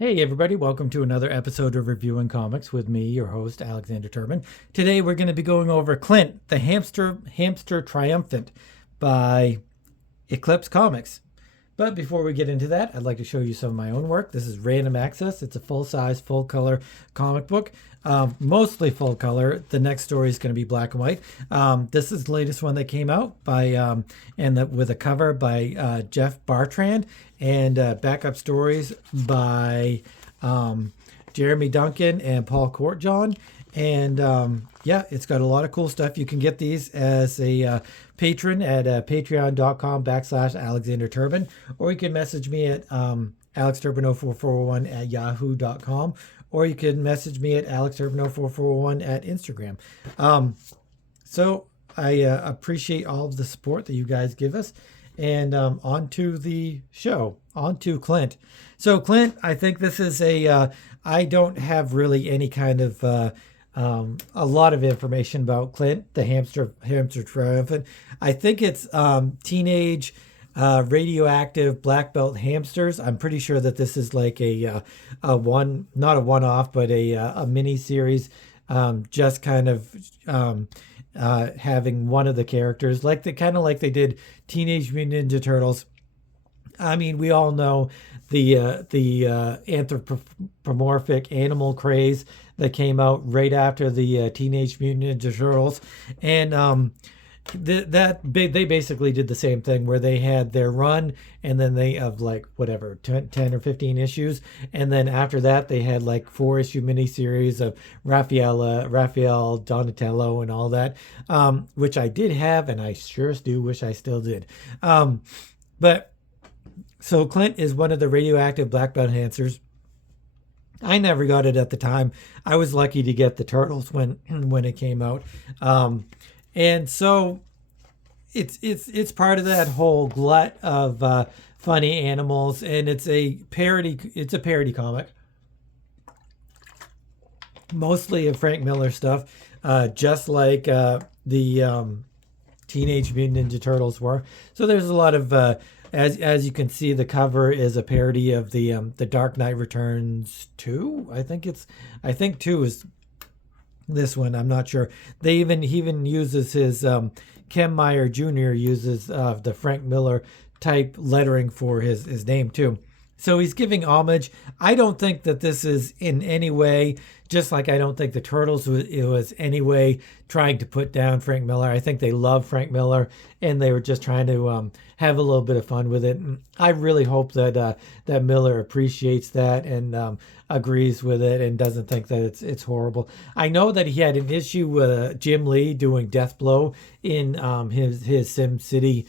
Hey everybody, welcome to another episode of Reviewing Comics with me, your host, Alexander Turbin. Today we're going to be going over Clint, the Hamster Triumphant by Eclipse Comics. But before we get into that, I'd like to show you some of my own work. This is Random Access. It's a full-size, full-color comic book, mostly full color. The next story is going to be black and white. This is the latest one that came out by with a cover by Jeff Bartrand and backup stories by Jeremy Duncan and Paul Courtjohn. And yeah, it's got a lot of cool stuff. You can get these as a patron at patreon.com/Alexander Turbin, or you can message me at alexturbin04401 at yahoo.com, or you can message me at alexturbin04401 at Instagram. So I appreciate all of the support that you guys give us. And on to the show, on to Clint. So Clint, I think this is I don't have really any kind of a lot of information about Clint, the hamster triumphant. I think it's teenage radioactive black belt hamsters. I'm pretty sure that this is like a one, not a one-off, but a mini series, just kind of having one of the characters like they did Teenage Mutant Ninja Turtles. I mean, we all know the anthropomorphic animal craze that came out right after the Teenage Mutant Ninja Turtles, and they basically did the same thing where they had their run, and then they have like whatever 10 or 15 issues, and then after that they had like 4-issue miniseries of Raphael, Donatello, and all that, which I did have, and I sure do wish I still did. But so Clint is one of the radioactive black belt hamsters. I never got it at the time. I was lucky to get the Turtles when it came out. And so it's part of that whole glut of funny animals, and it's a parody comic, mostly of Frank Miller stuff, just like the Teenage Mutant Ninja Turtles were. So there's a lot of as you can see, the cover is a parody of the Dark Knight Returns 2. I think 2 is this one. I'm not sure. He even uses his Ken Meyer Jr. uses the Frank Miller type lettering for his name too. So he's giving homage. I don't think that this is in any way, just like I don't think the Turtles was any way trying to put down Frank Miller. I think they love Frank Miller, and they were just trying to have a little bit of fun with it. And I really hope that Miller appreciates that and agrees with it and doesn't think that it's horrible. I know that he had an issue with Jim Lee doing Death Blow in his Sin City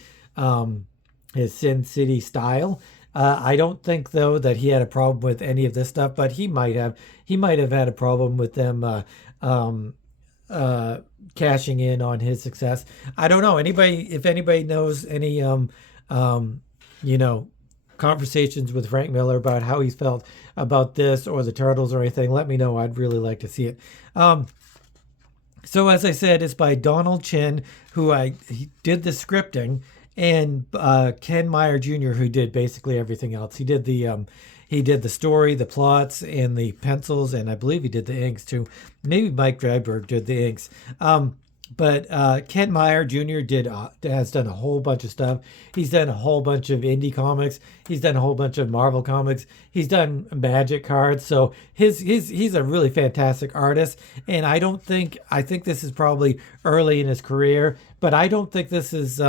style. I don't think though that he had a problem with any of this stuff, but he might have had a problem with them cashing in on his success. I don't know. If anybody knows any conversations with Frank Miller about how he felt about this or the Turtles or anything, let me know. I'd really like to see it. So as I said, it's by Donald Chin, he did the scripting, and Ken Meyer Jr., who did basically everything else. He did the story, the plots, and the pencils, and I believe he did the inks too. Maybe Mike Dryberg did the inks. But Ken Meyer Jr. has done a whole bunch of stuff. He's done a whole bunch of indie comics. He's done a whole bunch of Marvel comics. He's done Magic cards. So he's a really fantastic artist. And I think this is probably early in his career, but I don't think this is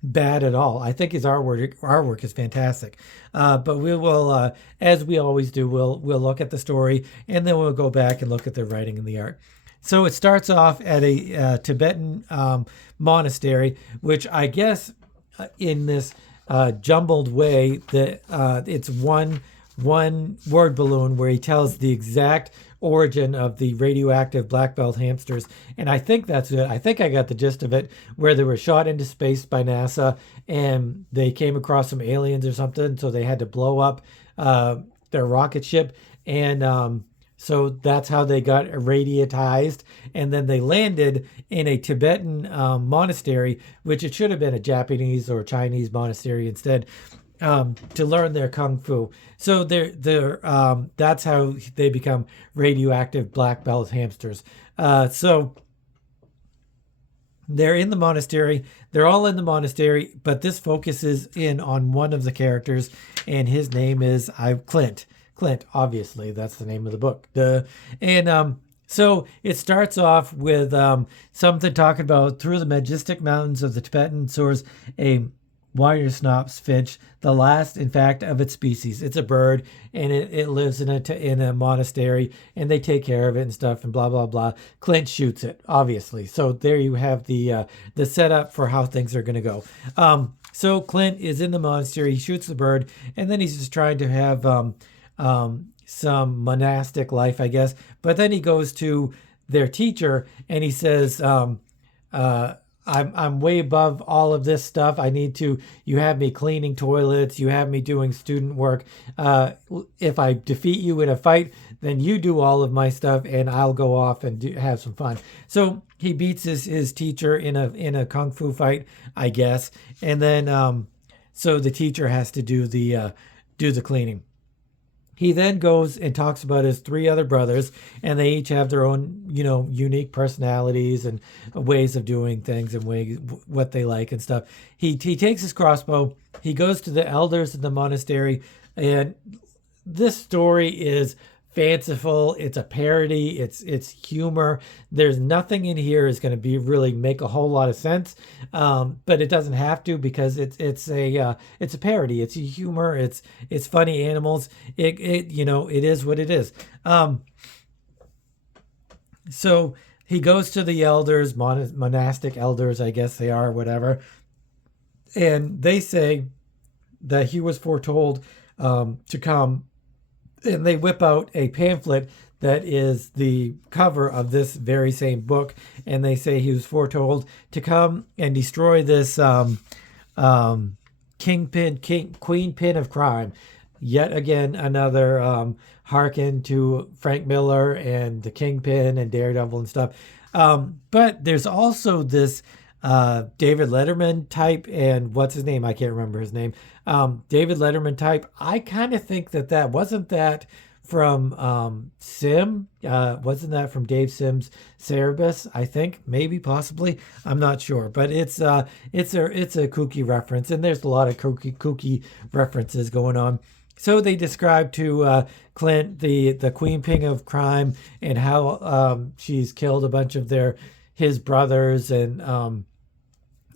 bad at all. I think his artwork is fantastic. But we will, as we always do, we'll look at the story, and then we'll go back and look at the writing and the art. So it starts off at a Tibetan monastery, which I guess in this jumbled way that it's one word balloon where he tells the exact origin of the radioactive black belt hamsters, and I think that's it. I think I got the gist of it, where they were shot into space by NASA and they came across some aliens or something, so they had to blow up their rocket ship, and so that's how they got irradiatized, and then they landed in a Tibetan monastery, which it should have been a Japanese or Chinese monastery instead. to learn their kung fu. So that's how they become radioactive black belt hamsters. So they're in the monastery. They're all in the monastery, but this focuses in on one of the characters, and his name is Clint. Clint, obviously, that's the name of the book. And so it starts off with something talking about through the majestic mountains of the Tibetan soars a wire snops finch, the last, in fact, of its species. It's a bird, and it lives in a monastery, and they take care of it and stuff, and blah blah blah. Clint shoots it, obviously. So there you have the setup for how things are going to go. So Clint is in the monastery. He shoots the bird, and then he's just trying to have some monastic life, I guess. But then he goes to their teacher, and he says, I'm way above all of this stuff. You have me cleaning toilets. You have me doing student work. If I defeat you in a fight, then you do all of my stuff and I'll go off and have some fun. So he beats his teacher in a kung fu fight, I guess. And then, so the teacher has to do the cleaning. He then goes and talks about his three other brothers, and they each have their own, unique personalities and ways of doing things and what they like and stuff. He takes his crossbow. He goes to the elders in the monastery, and this story is fanciful. It's a parody. It's humor. There's nothing in here is going to be really make a whole lot of sense, but it doesn't have to because it's a parody. It's a humor. It's funny animals. It is what it is. So he goes to the elders, monastic elders, I guess they are, whatever, and they say that he was foretold to come. And they whip out a pamphlet that is the cover of this very same book, and they say he was foretold to come and destroy this queen pin of crime. Yet again, another hearken to Frank Miller and the Kingpin and Daredevil and stuff. But there's also this David Letterman type, and what's his name? I can't remember his name. David Letterman type. I kind of think that wasn't that from Sim. Wasn't that from Dave Sim's Cerebus? I think maybe possibly. I'm not sure, but it's a kooky reference, and there's a lot of kooky references going on. So they describe to Clint the queen pin of crime and how she's killed a bunch of his brothers and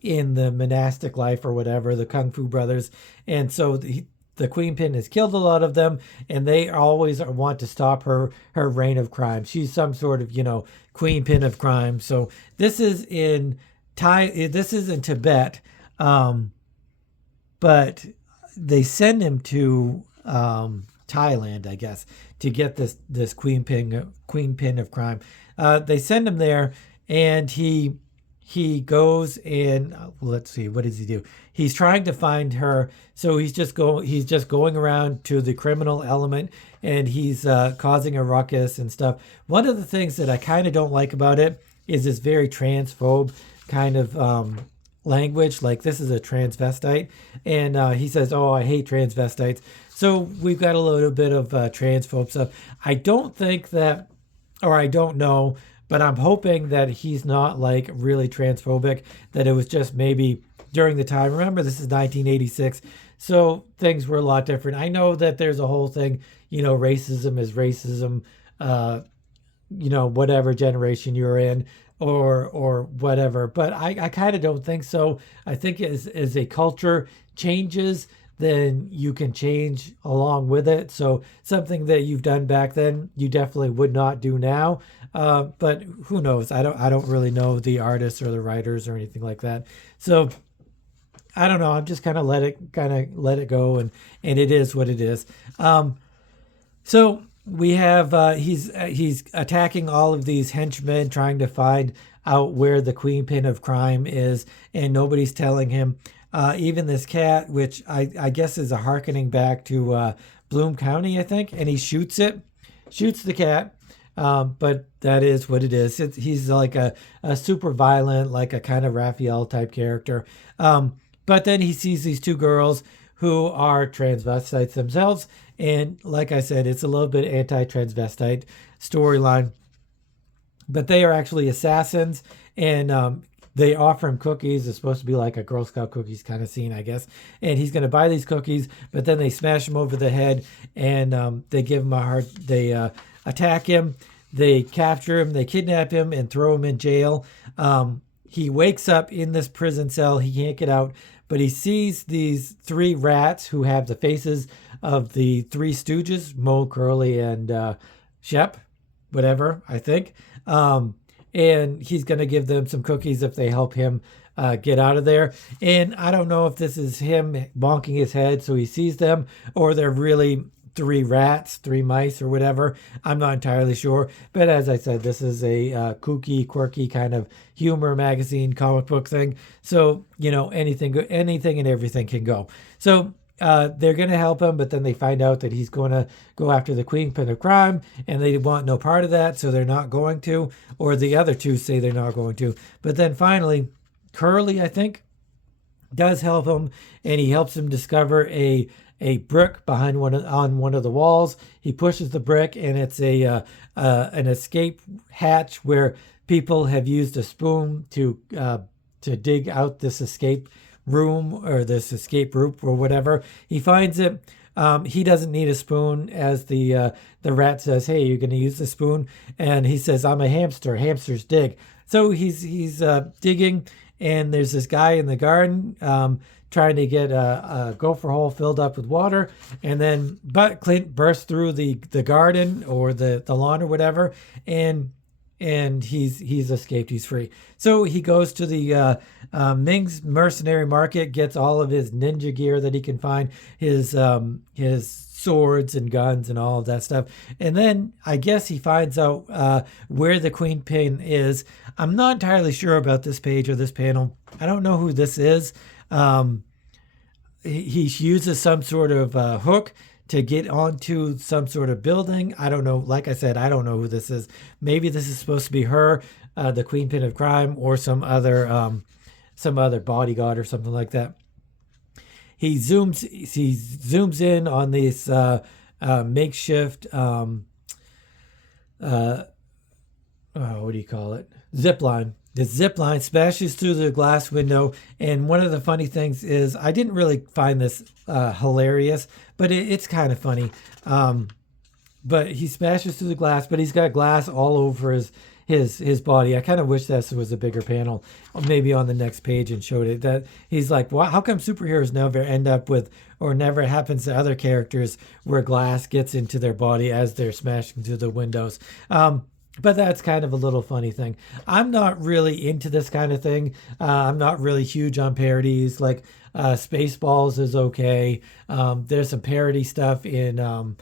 in the monastic life or whatever, the Kung Fu brothers. And so the queen pin has killed a lot of them, and they always want to stop her reign of crime. She's some sort of, queen pin of crime. So this is in Tibet, but they send him to Thailand, I guess, to get this queen pin of crime. They send him there, and he goes and let's see, what does he do? He's trying to find her, so he's just going around to the criminal element, and he's causing a ruckus and stuff. One of the things that I kind of don't like about it is this very transphobe kind of language. Like, this is a transvestite, and he says, "Oh, I hate transvestites." So we've got a little bit of transphobe stuff. I don't think that, or I don't know, but I'm hoping that he's not like really transphobic, that it was just maybe during the time. Remember, this is 1986, so things were a lot different. I know that there's a whole thing, racism is racism, whatever generation you're in or whatever. But I kind of don't think so. I think as a culture changes, then you can change along with it. So something that you've done back then, you definitely would not do now. But who knows? I don't really know the artists or the writers or anything like that. So I don't know. I'm just kind of let it go, and it is what it is. So we have he's attacking all of these henchmen, trying to find out where the queen pin of crime is, and nobody's telling him. Even this cat, which I guess is a hearkening back to Bloom County, I think, and he shoots the cat. But that is what it is. He's like a super violent, like a kind of Raphael type character. But then he sees these two girls who are transvestites themselves. And like I said, it's a little bit anti-transvestite storyline, but they are actually assassins, and they offer him cookies. It's supposed to be like a Girl Scout cookies kind of scene, I guess. And he's going to buy these cookies, but then they smash him over the head, and they give him a hard. They attack him, they capture him, they kidnap him, and throw him in jail. He wakes up in this prison cell. He can't get out, but he sees these three rats who have the faces of the Three Stooges, Moe, Curly, and Shep, whatever, I think. And he's going to give them some cookies if they help him get out of there. And I don't know if this is him bonking his head so he sees them, or they're really three rats, three mice, or whatever. I'm not entirely sure. But as I said, this is a kooky, quirky kind of humor magazine, comic book thing. So, anything and everything can go. So they're going to help him, but then they find out that he's going to go after the Queenpin of Crime, and they want no part of that, so they're not going to. Or the other two say they're not going to. But then finally, Curly, I think, does help him, and he helps him discover a brick behind on one of the walls. He pushes the brick, and it's an escape hatch where people have used a spoon to dig out this escape room, or this escape route, or whatever. He finds it. He doesn't need a spoon, as the rat says, "Hey, you're going to use the spoon," and he says, "I'm a hamster. Hamsters dig." So he's digging, and there's this guy in the garden trying to get a gopher hole filled up with water, but Clint bursts through the garden, or the lawn, or whatever, and he's escaped. He's free. So he goes to the Ming's mercenary market, gets all of his ninja gear that he can find, his swords and guns and all of that stuff. And then I guess he finds out where the Queenpin is. I'm not entirely sure about this page or this panel. I don't know who this is. He uses some sort of hook to get onto some sort of building. I don't know. Like I said, I don't know who this is. Maybe this is supposed to be her, the Queenpin of Crime, or some other bodyguard or something like that. He zooms in on this makeshift what do you call it? Zip line. The zip line smashes through the glass window, and one of the funny things is, I didn't really find this hilarious, but it's kind of funny. But he smashes through the glass, but he's got glass all over his body. I kind of wish this was a bigger panel, or maybe on the next page, and showed it. That he's like, well, how come superheroes never end up with, or never happens to other characters, where glass gets into their body as they're smashing through the windows? But that's kind of a little funny thing. I'm not really into this kind of thing. I'm not really huge on parodies. Like Spaceballs is okay. There's some parody stuff in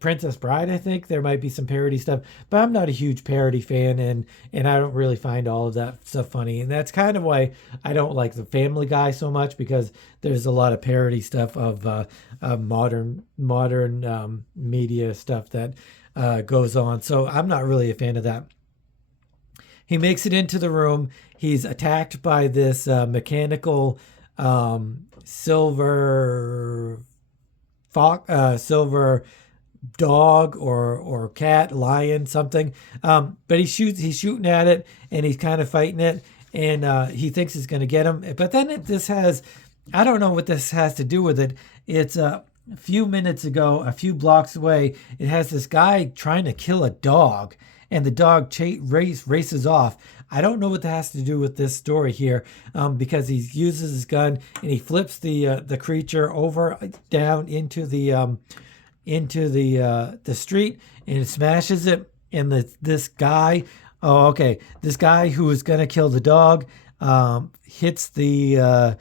Princess Bride, I think. There might be some parody stuff. But I'm not a huge parody fan, and I don't really find all of that stuff funny. And that's kind of why I don't like the Family Guy so much, because there's a lot of parody stuff of modern media stuff that goes on. So I'm not really a fan of that. He makes it into the room. He's attacked by this mechanical silver dog or cat, lion, something. But he's shooting at it, and he's kind of fighting it, and he thinks it's going to get him. But then I don't know what this has to do with it. It's a few minutes ago, a few blocks away, it has this guy trying to kill a dog, and the dog races off. I don't know what that has to do with this story here, because he uses his gun, and he flips the creature over down into the street, and it smashes it. And this guy who is gonna kill the dog hits the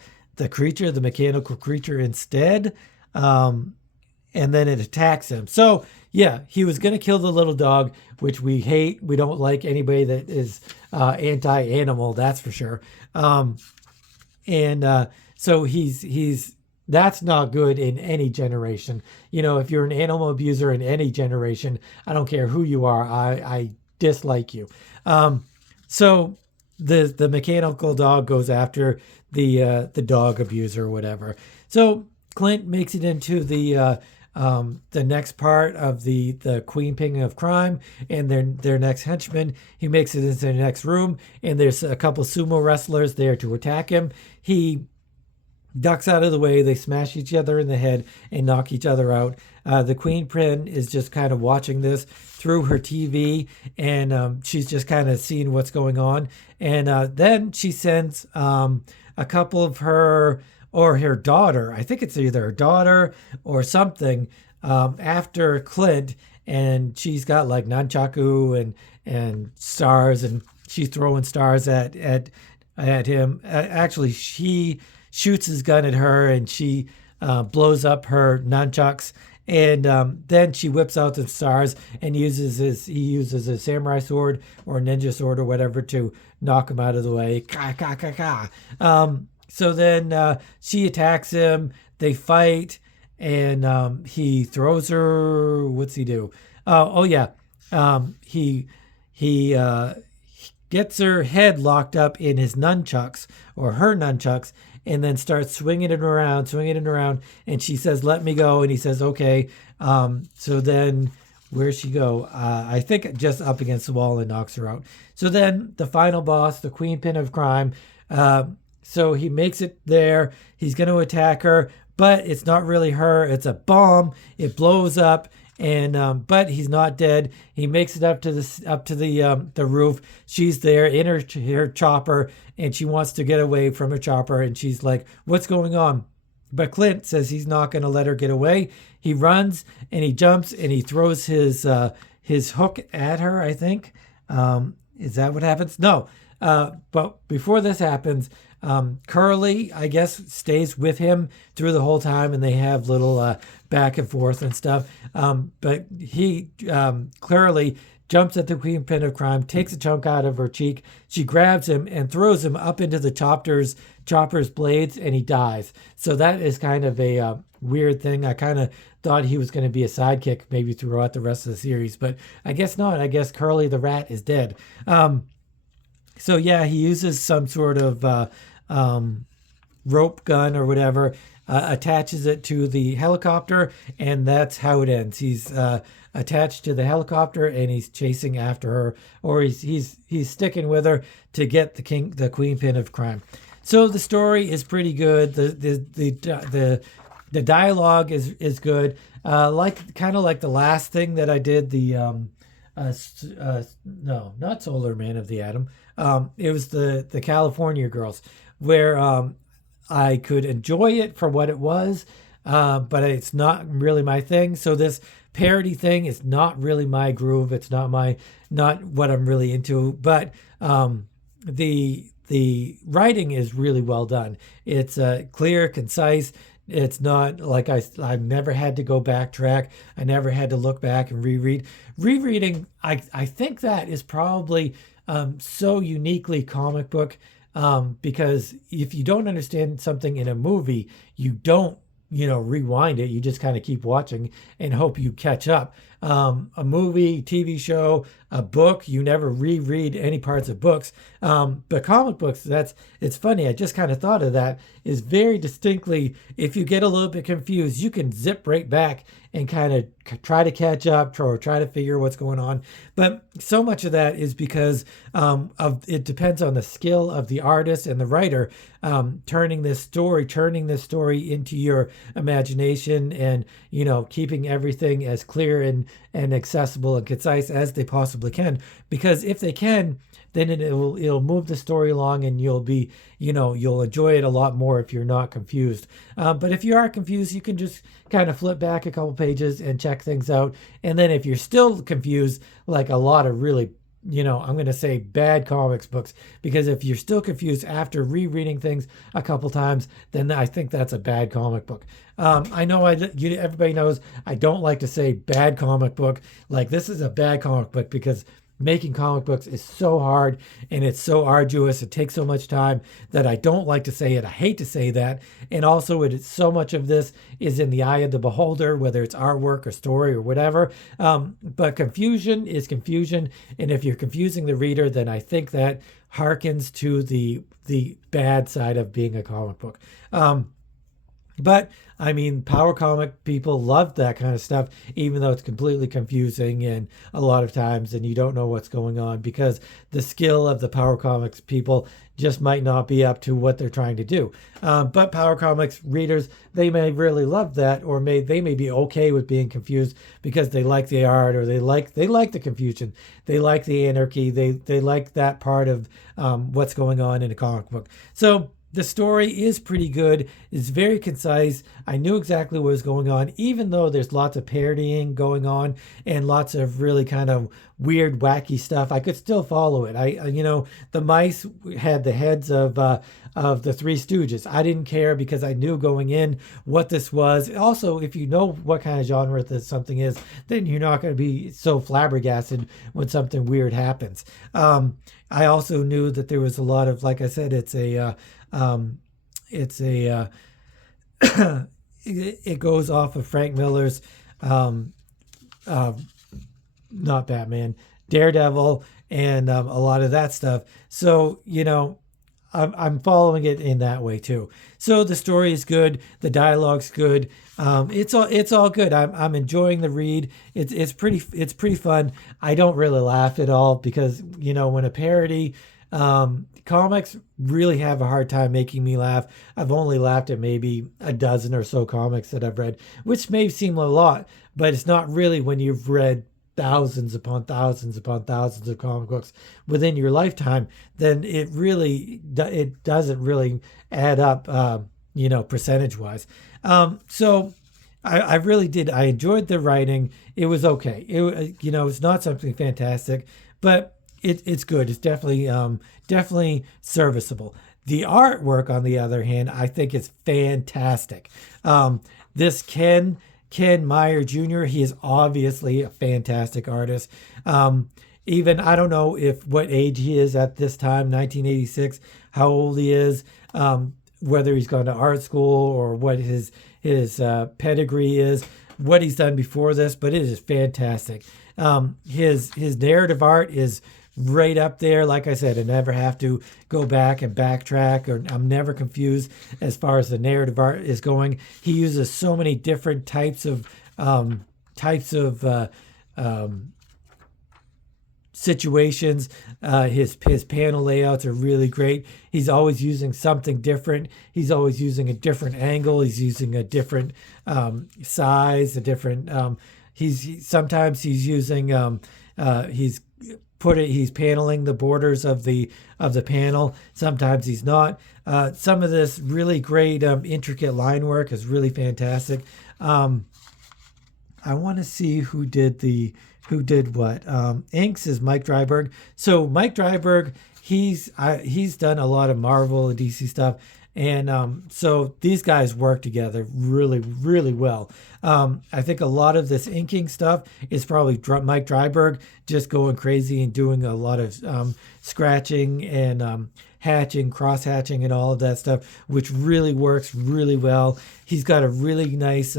creature, the mechanical creature, instead. And then it attacks him. So yeah, he was going to kill the little dog, which we hate. We don't like anybody that is anti-animal, that's for sure. So that's not good in any generation. If you're an animal abuser in any generation, I don't care who you are, I dislike you. So the mechanical dog goes after the dog abuser or whatever. So Clint makes it into the next part of the Queen Ping of Crime and their next henchman. He makes it into the next room, and there's a couple sumo wrestlers there to attack him. He ducks out of the way. They smash each other in the head and knock each other out. The Queen Pin is just kind of watching this through her TV, and she's just kind of seeing what's going on. And then she sends a couple of her or her daughter. I think it's either her daughter or something after Clint, and she's got like nunchaku and stars, and she's throwing stars at him. Actually, she shoots his gun at her, and she blows up her nunchucks. And then she whips out the stars and he uses a samurai sword or a ninja sword or whatever to knock him out of the way. Ka, ka, ka, ka. So then she attacks him. They fight, and he throws her. What's he do? Oh yeah, he gets her head locked up in his nunchucks or her nunchucks, and then starts swinging it around, and she says, "Let me go," and he says, "Okay." So then where's she go? I think just up against the wall and knocks her out. So then the final boss, the Queen Pin of Crime. So he makes it there. He's going to attack her, but it's not really her. It's a bomb. It blows up, and but he's not dead. He makes it up to the roof. She's there in her chopper, and she wants to get away from her chopper. And she's like, "What's going on?" But Clint says he's not going to let her get away. He runs and he jumps and he throws his hook at her. I think is that what happens? No, but before this happens. Curly, I guess, stays with him through the whole time, and they have little back and forth and stuff. But he clearly jumps at the Queen Pin of Crime, takes a chunk out of her cheek. She grabs him and throws him up into the chopper's blades, and he dies. So that is kind of a weird thing. I kind of thought he was going to be a sidekick maybe throughout the rest of the series, but I guess not. I guess Curly the rat is dead. So yeah, he uses some sort of rope gun or whatever, attaches it to the helicopter, and that's how it ends. He's attached to the helicopter, and he's chasing after her, or he's sticking with her to get the Queen Pin of Crime. So the story is pretty good. The dialogue is good. Kind of like the last thing that I did. No, not Solar Man of the Atom. It was the California Girls, where I could enjoy it for what it was, but it's not really my thing. So this parody thing is not really my groove. It's not what I'm really into. But the writing is really well done. It's clear, concise. It's not like I've never had to go backtrack. I never had to look back and reread. Rereading, I think that is probably so uniquely comic book, because if you don't understand something in a movie, you don't rewind it. You just kind of keep watching and hope you catch up. A movie, TV show, a book, you never reread any parts of books. But comic books, it's funny. I just kind of thought of that, is very distinctly, if you get a little bit confused, you can zip right back and kind of try to catch up or try to figure what's going on. But so much of that is because it depends on the skill of the artist and the writer, turning this story into your imagination, and keeping everything as clear and accessible and concise as they possibly can. Because if they can, then it'll move the story along, and you'll enjoy it a lot more if you're not confused. But if you are confused, you can just kind of flip back a couple pages and check things out. And then if you're still confused, like a lot of really, I'm going to say bad comics books, because if you're still confused after rereading things a couple times, then I think that's a bad comic book. I know everybody knows I don't like to say bad comic book. Like, this is a bad comic book, because making comic books is so hard and it's so arduous. It takes so much time that I don't like to say it. I hate to say that. And also, so much of this is in the eye of the beholder, whether it's artwork or story or whatever. But confusion is confusion. And if you're confusing the reader, then I think that harkens to the bad side of being a comic book. But I mean, power comic people love that kind of stuff, even though it's completely confusing and a lot of times, and you don't know what's going on because the skill of the power comics people just might not be up to what they're trying to do. But power comics readers, they may really love that, or they may be okay with being confused because they like the art, or they like the confusion, they like the anarchy, they like that part of what's going on in a comic book. So the story is pretty good. It's very concise. I knew exactly what was going on, even though there's lots of parodying going on and lots of really kind of weird, wacky stuff. I could still follow it. The mice had the heads of the Three Stooges. I didn't care because I knew going in what this was. Also, if you know what kind of genre this something is, then you're not going to be so flabbergasted when something weird happens. I also knew that there was a lot of, like I said, it's a it goes off of Frank Miller's um, uh, not Batman, Daredevil, and a lot of that stuff. So I'm following it in that way too. So the story is good, the dialogue's good. It's all good. I'm enjoying the read. It's pretty fun. I don't really laugh at all because when a parody, comics really have a hard time making me laugh. I've only laughed at maybe a dozen or so comics that I've read, which may seem a lot, but it's not really when you've read thousands upon thousands upon thousands of comic books within your lifetime. Then it doesn't really add up, percentage wise. So I really did. I enjoyed the writing. It was okay. It's not something fantastic, but it's good. It's definitely serviceable. The artwork, on the other hand, I think is fantastic. This Ken Meyer Jr., he is obviously a fantastic artist. Even I don't know what age he is at this time, 1986, how old he is, whether he's gone to art school or what his pedigree is, what he's done before this, but it is fantastic. His narrative art is right up there. Like I said, I never have to go back and backtrack, or I'm never confused as far as the narrative art is going. He uses so many different types of situations. His panel layouts are really great. He's always using something different. He's always using a different angle. He's using a different size, a different. Sometimes he's using. He's paneling the borders of the panel. Sometimes he's not. Some of this really great intricate line work is really fantastic. I want to see who did what. Inks is Mike Dryberg. So Mike Dryberg, he's done a lot of Marvel and DC stuff, and so these guys work together really, really well. I think a lot of this inking stuff is probably Mike Dryberg just going crazy and doing a lot of scratching and hatching, cross hatching, and all of that stuff, which really works really well. He's got a really nice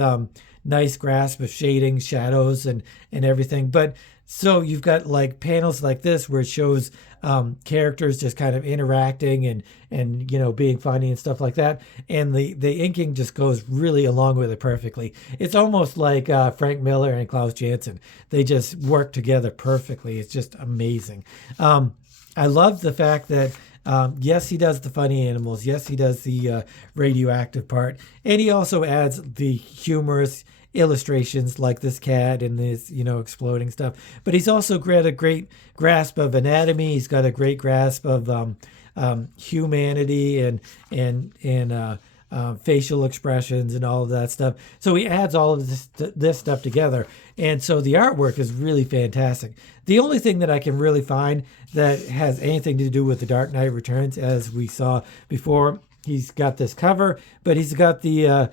grasp of shading, shadows, and everything. But so you've got like panels like this where it shows characters just kind of interacting and being funny and stuff like that, and the inking just goes really along with it perfectly. It's almost like Frank Miller and Klaus Janson. They just work together perfectly. It's just amazing. I love the fact that yes, he does the funny animals. Yes, he does the radioactive part. And he also adds the humorous illustrations like this cat and this, exploding stuff. But he's also got a great grasp of anatomy. He's got a great grasp of humanity and facial expressions and all of that stuff. So he adds all of this stuff together. And so the artwork is really fantastic. The only thing that I can really find that has anything to do with The Dark Knight Returns, as we saw before, he's got this cover, but he's got the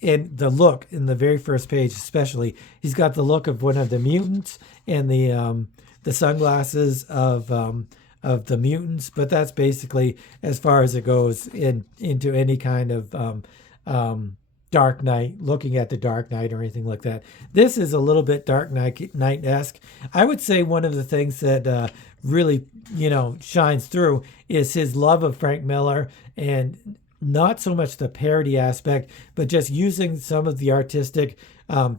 in the look in the very first page, especially, he's got the look of one of the mutants and the sunglasses of the mutants. But that's basically as far as it goes into any kind of Dark Knight, looking at the Dark Knight or anything like that. This is a little bit Dark Knight-esque. I would say one of the things that really, shines through is his love of Frank Miller and not so much the parody aspect, but just using some of the artistic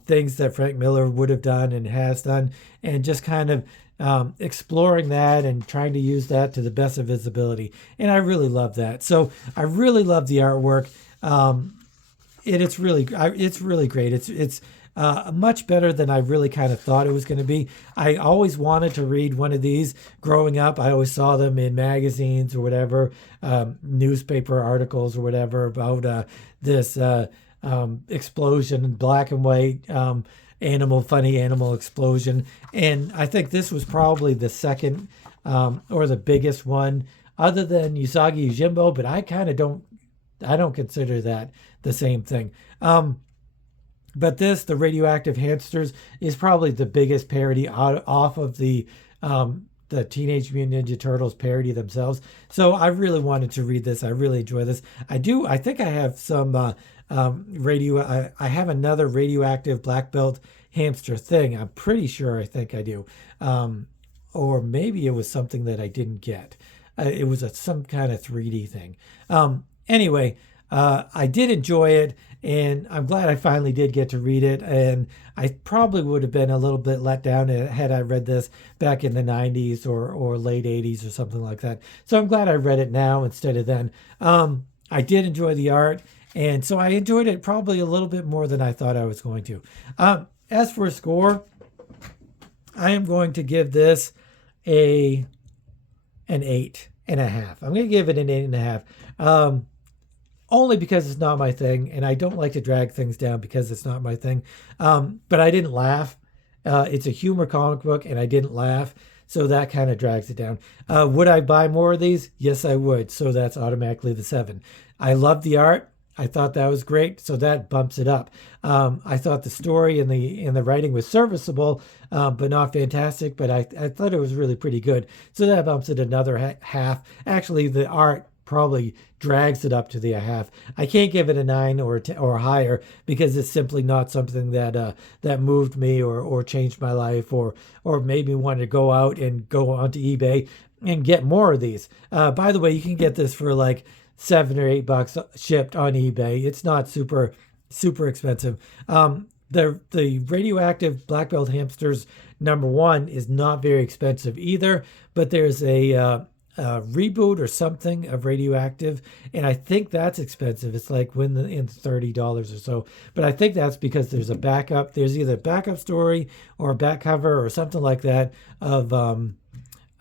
things that Frank Miller would have done and has done, and just kind of exploring that and trying to use that to the best of his ability. And I really love that. So I really love the artwork. It's really great. It's much better than I really kind of thought it was going to be. I always wanted to read one of these growing up. I always saw them in magazines or whatever, newspaper articles or whatever about this explosion, black and white funny animal explosion. And I think this was probably the second or the biggest one other than Usagi Yojimbo, but I don't consider that the same thing. But the radioactive hamsters, is probably the biggest parody off of the Teenage Mutant Ninja Turtles parody themselves. So I really wanted to read this. I really enjoy this. I think I have some I have another radioactive black belt hamster thing. I'm pretty sure I think I do. Or maybe it was something that I didn't get. It was some kind of 3D thing. Anyway, I did enjoy it, and I'm glad I finally did get to read it. And I probably would have been a little bit let down had I read this back in the 90s or late 80s or something like that. So I'm glad I read it now instead of then. I did enjoy the art, and so I enjoyed it probably a little bit more than I thought I was going to. As for a score, I am going to give this an 8.5. I'm going to give it an 8.5. Only because it's not my thing, and I don't like to drag things down because it's not my thing. But I didn't laugh. It's a humor comic book, and I didn't laugh, so that kind of drags it down. Would I buy more of these? Yes, I would. So that's automatically the 7. I love the art. I thought that was great, so that bumps it up. I thought the story and the writing was serviceable, but not fantastic. But I thought it was really pretty good, so that bumps it another half. Actually, the art probably drags it up to the half. I can't give it a 9 or higher because it's simply not something that moved me or changed my life or made me want to go out and go onto eBay and get more of these. By the way, you can get this for like $7 or $8 shipped on eBay. It's not super expensive. The radioactive black belt hamsters #1 is not very expensive either, but there's a reboot or something of radioactive, and I think that's expensive. It's like in $30 or so, but I think that's because there's a backup. There's either a backup story or a back cover or something like that of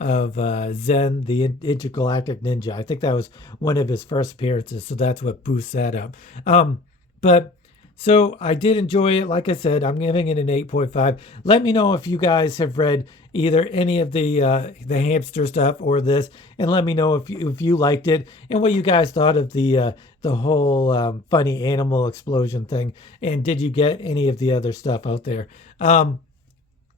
Zen, the Intergalactic Ninja. I think that was one of his first appearances, so that's what boosts that up. But so I did enjoy it. Like I said, I'm giving it an 8.5. Let me know if you guys have read either any of the hamster stuff or this, and let me know if you liked it and what you guys thought of the whole funny animal explosion thing, and did you get any of the other stuff out there.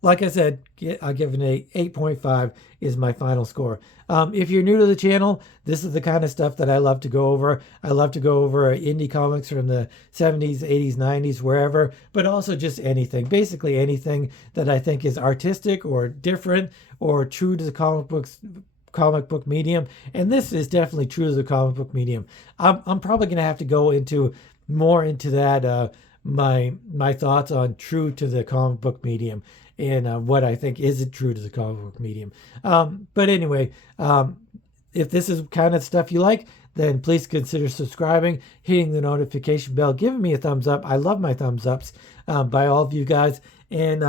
Like I said, I'll give it an 8.5 is my final score. If you're new to the channel, this is the kind of stuff that I love to go over. I love to go over indie comics from the 70s, 80s, 90s, wherever, but also just anything. Basically anything that I think is artistic or different or true to the comic book medium. And this is definitely true to the comic book medium. I'm probably going to have to go more into that, my thoughts on true to the comic book medium. And what I think isn't true to the comic book medium. But anyway, if this is kind of stuff you like, then please consider subscribing, hitting the notification bell, giving me a thumbs up. I love my thumbs ups by all of you guys. And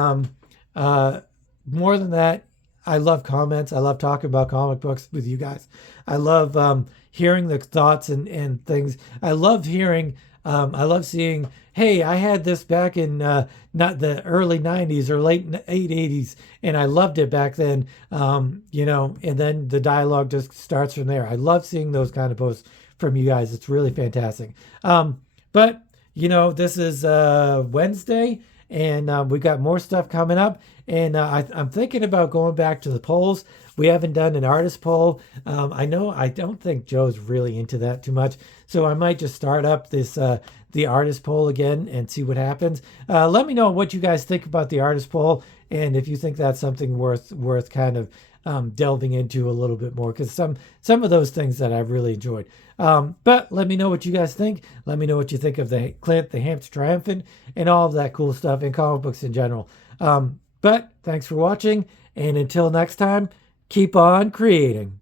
more than that, I love comments. I love talking about comic books with you guys. I love hearing the thoughts and things. I love seeing, hey, I had this back in not the early 90s or late 80s, and I loved it back then, and then the dialogue just starts from there. I love seeing those kind of posts from you guys. It's really fantastic. But, this is Wednesday, and we got more stuff coming up, and I'm thinking about going back to the polls. We haven't done an artist poll. I don't think Joe's really into that too much, so I might just start up the artist poll again and see what happens. Let me know what you guys think about the artist poll, and if you think that's something worth kind of delving into a little bit more, because some of those things that I've really enjoyed. But let me know what you guys think. Let me know what you think of the Clint, the Hamster Triumphant, and all of that cool stuff in comic books in general. But thanks for watching, and until next time, keep on creating.